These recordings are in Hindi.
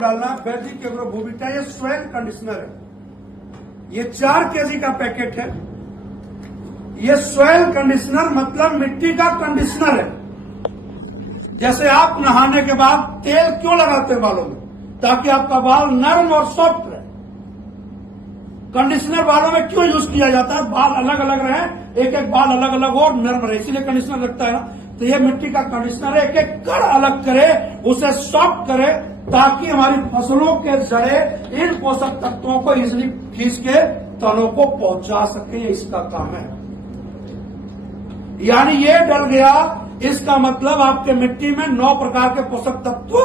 डालना वैदिक एग्रोबूविटा, ये सॉइल कंडीशनर है। ये 4 केजी का पैकेट है। ये सॉइल कंडीशनर मतलब मिट्टी का कंडीशनर है। जैसे आप नहाने के बाद तेल क्यों लगाते हैं बालों में? ताकि आपका बाल नरम और सॉफ्ट रहे। कंडीशनर बालों में क्यों यूज किया जाता है? बाल अलग अलग रहे, एक एक बाल अलग अलग हो और नरम रहे, इसीलिए कंडीशनर लगता है ना। तो ये मिट्टी का कंडीशनर है, एक एक कण अलग करे, उसे सॉफ्ट करे, ताकि हमारी फसलों के जड़े इन पोषक तत्वों को इजिली खींच के तनों को पहुंचा सके। इसका काम है। यानी ये डल गया, इसका मतलब आपके मिट्टी में 9 प्रकार के पोषक तत्व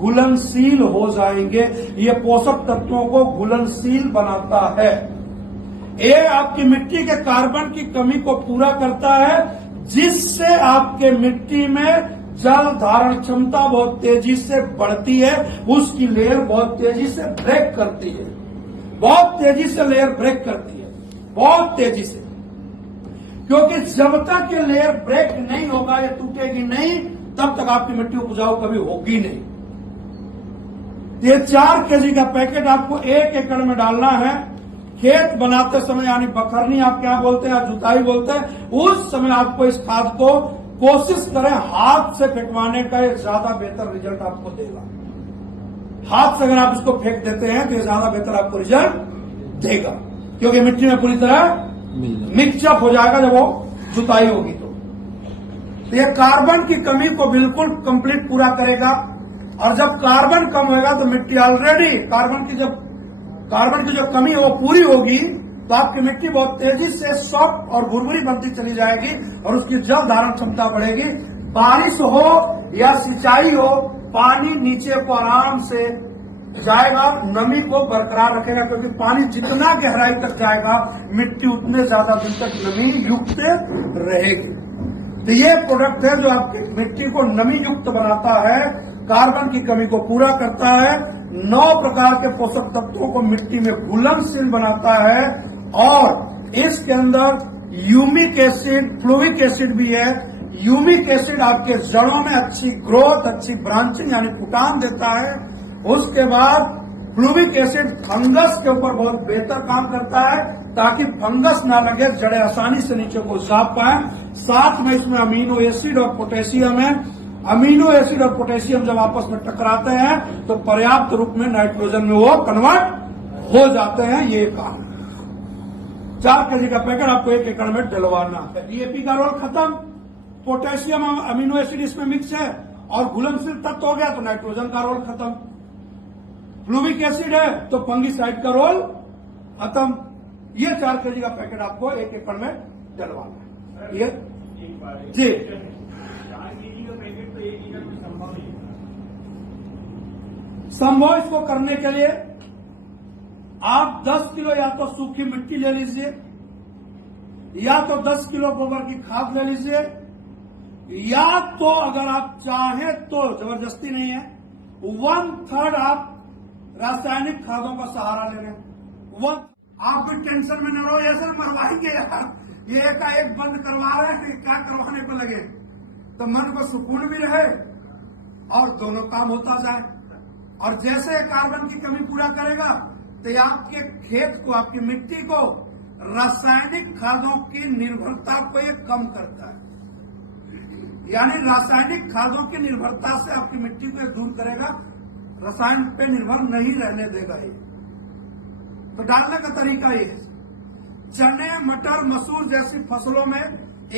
घुलनशील हो जाएंगे। ये पोषक तत्वों को घुलनशील बनाता है। ये आपकी मिट्टी के कार्बन की कमी को पूरा करता है, जिससे आपके मिट्टी में जल धारण क्षमता बहुत तेजी से बढ़ती है। उसकी लेयर बहुत तेजी से ब्रेक करती है, बहुत तेजी से लेयर ब्रेक करती है, बहुत तेजी से। क्योंकि जब तक ये लेयर ब्रेक नहीं होगा, ये टूटेगी नहीं, तब तक आपकी मिट्टी उपजाऊ कभी होगी नहीं। ये 4 केजी का पैकेट आपको 1 एकड़ में डालना है। खेत बनाते समय, यानी बखरनी आप क्या बोलते हैं या जुताई बोलते हैं, उस समय आपको इस खाद को कोशिश करें हाथ से फेंकवाने का, ये ज्यादा बेहतर रिजल्ट आपको देगा। हाथ से अगर आप इसको फेंक देते हैं तो ये ज्यादा बेहतर आपको रिजल्ट देगा, क्योंकि मिट्टी में पूरी तरह मिक्सअप हो जाएगा जब वो जुताई होगी। तो ये कार्बन की कमी को बिल्कुल कंप्लीट पूरा करेगा। और जब कार्बन कम होगा तो मिट्टी ऑलरेडी कार्बन की जो कमी है वो पूरी होगी, तो आपकी मिट्टी बहुत तेजी से सॉफ्ट और भुरभुरी बनती चली जाएगी और उसकी जल धारण क्षमता बढ़ेगी। बारिश हो या सिंचाई हो, पानी नीचे को आराम से जाएगा, नमी को बरकरार रखेगा, क्योंकि पानी जितना गहराई तक जाएगा मिट्टी उतने ज्यादा दिन तक नमी युक्त रहेगी। तो ये प्रोडक्ट है जो आपकी मिट्टी को नमी युक्त बनाता है, कार्बन की कमी को पूरा करता है, 9 प्रकार के पोषक तत्वों को मिट्टी में घुलनशील बनाता है, और इसके अंदर यूमिक एसिड, फ्लूविक एसिड भी है। यूमिक एसिड आपके जड़ों में अच्छी ग्रोथ, अच्छी ब्रांचिंग यानी फुटान देता है। उसके बाद फ्लूविक एसिड फंगस के ऊपर बहुत बेहतर काम करता है, ताकि फंगस ना लगे, जड़ें आसानी से नीचे को साफ पाए। साथ में इसमें अमीनो एसिड और पोटेशियम है। अमीनो एसिड और पोटेशियम जब आपस में टकराते हैं तो पर्याप्त रूप में नाइट्रोजन में वो कन्वर्ट हो जाते हैं। ये काम 4 केजी का पैकेट आपको 1 एकड़ में डलवाना है। डीएपी का रोल खत्म, पोटेशियम अमीनो एसिड इसमें मिक्स है और घुलनशील तत्व हो गया तो नाइट्रोजन का रोल खत्म। फ्लूविक एसिड है तो फंगिसाइड का रोल खत्म। ये 4 केजी का पैकेट आपको 1 एकड़ में डलवाना है। ये जी संभव इसको करने के लिए आप 10 किलो या तो सूखी मिट्टी ले लीजिए, या तो 10 किलो गोबर की खाद ले लीजिए, या तो अगर आप चाहें तो, जबरदस्ती नहीं है, 1/3 आप रासायनिक खादों का सहारा ले लें। आप भी टेंशन में न रहो, ऐसे मरवाएंगे यार, ये एकाएक बंद करवा रहे हैं, क्या करवाने को लगे, तो मन को सुकून भी रहे और दोनों काम होता जाए। और जैसे कार्बन की कमी पूरा करेगा तो ये आपके खेत को, आपकी मिट्टी को रासायनिक खादों की निर्भरता को ये कम करता है। यानी रासायनिक खादों की निर्भरता से आपकी मिट्टी को दूर करेगा, रसायन पे निर्भर नहीं रहने देगा ये। तो डालने का तरीका ये है, चने, मटर, मसूर जैसी फसलों में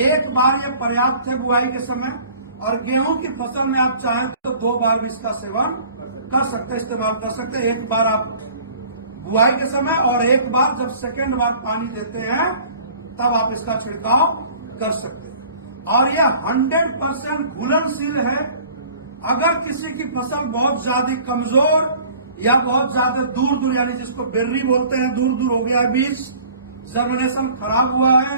एक बार ये पर्याप्त है बुआई के समय, और गेहूं की फसल में आप चाहें तो 2 बार भी इसका सेवन कर सकते हैं, इस्तेमाल कर सकते हैं। एक बार आप बुआई के समय और एक बार जब सेकेंड बार पानी देते हैं तब आप इसका छिड़काव कर सकते हैं। और यह 100% घुलनशील है। अगर किसी की फसल बहुत ज्यादा कमजोर या बहुत ज्यादा दूर यानी जिसको बेर्री बोलते हैं, दूर हो गया है बीज, जर्मिनेशन खराब हुआ है,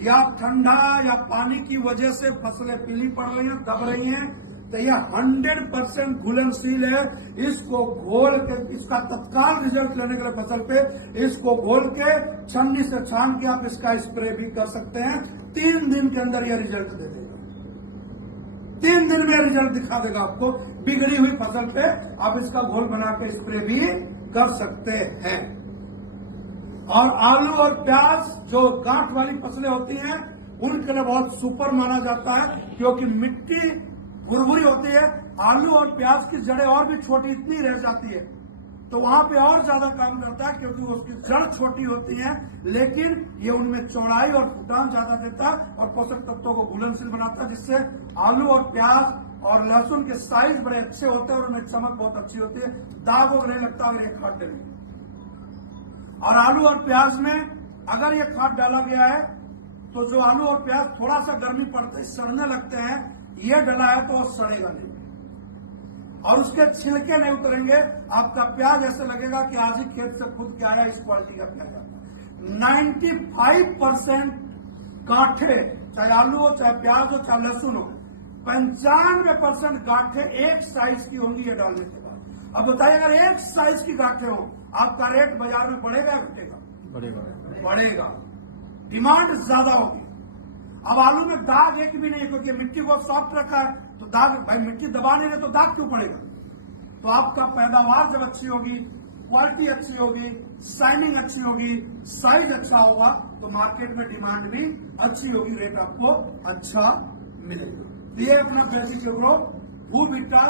या ठंडा या पानी की वजह से फसलें पीली पड़ रही हैं, दब रही हैं, तो यह 100% घुलनशील है। इसको घोल के, इसका तत्काल रिजल्ट लेने के लिए फसल पे इसको घोल के छन्नी से छान के आप इसका स्प्रे भी कर सकते हैं। 3 दिन के अंदर यह रिजल्ट दे देगा। 3 दिन में रिजल्ट दिखा देगा आपको। बिगड़ी हुई फसल पे आप इसका घोल बना के स्प्रे भी कर सकते हैं। और आलू और प्याज जो गांठ वाली फसलें होती हैं उनके लिए बहुत सुपर माना जाता है, क्योंकि मिट्टी भुरभुरी होती है। आलू और प्याज की जड़ें और भी छोटी इतनी रह जाती है, तो वहां पे और ज्यादा काम करता है, क्योंकि उसकी जड़ छोटी होती है, लेकिन ये उनमें चौड़ाई और फुटान ज्यादा देता है और पोषक तत्वों को घुलनशील बनाता है, जिससे आलू और प्याज और लहसुन के साइज बड़े अच्छे होते हैं और उनमें चमक बहुत अच्छी होती है, दाग वोग नहीं लगता अगर ये खाद डालेंगे। और आलू और प्याज में अगर ये खाद डाला गया है तो जो आलू और प्याज थोड़ा सा गर्मी पड़ते सड़ने लगते हैं, ये डला है तो वो सड़ेगा नहीं और उसके छिलके नहीं उतरेंगे। आपका प्याज ऐसे लगेगा कि आज ही खेत से खुद के आया, इस क्वालिटी का प्याज आता है। 95% गांठे, चाहे आलू हो, चाहे प्याज हो, चाहे लहसुन हो, 95% गांठे एक साइज की होंगी ये डालने के बाद। अब बताइए, अगर एक साइज की गांठे हो, आपका रेट बाजार में बढ़ेगा या घटेगा? बढ़ेगा। डिमांड ज्यादा होगी। अब आलू में दाग एक भी नहीं, क्योंकि मिट्टी को सॉफ्ट रखा है, तो दाग, भाई मिट्टी दबा नहीं रहे तो दाग क्यों पड़ेगा? तो आपका पैदावार जब अच्छी होगी, क्वालिटी अच्छी होगी, शाइनिंग अच्छी होगी, साइज अच्छा होगा, तो मार्केट में डिमांड भी अच्छी होगी, रेट आपको अच्छा मिलेगा। ये अपना बेसिक एग्रो भूविटा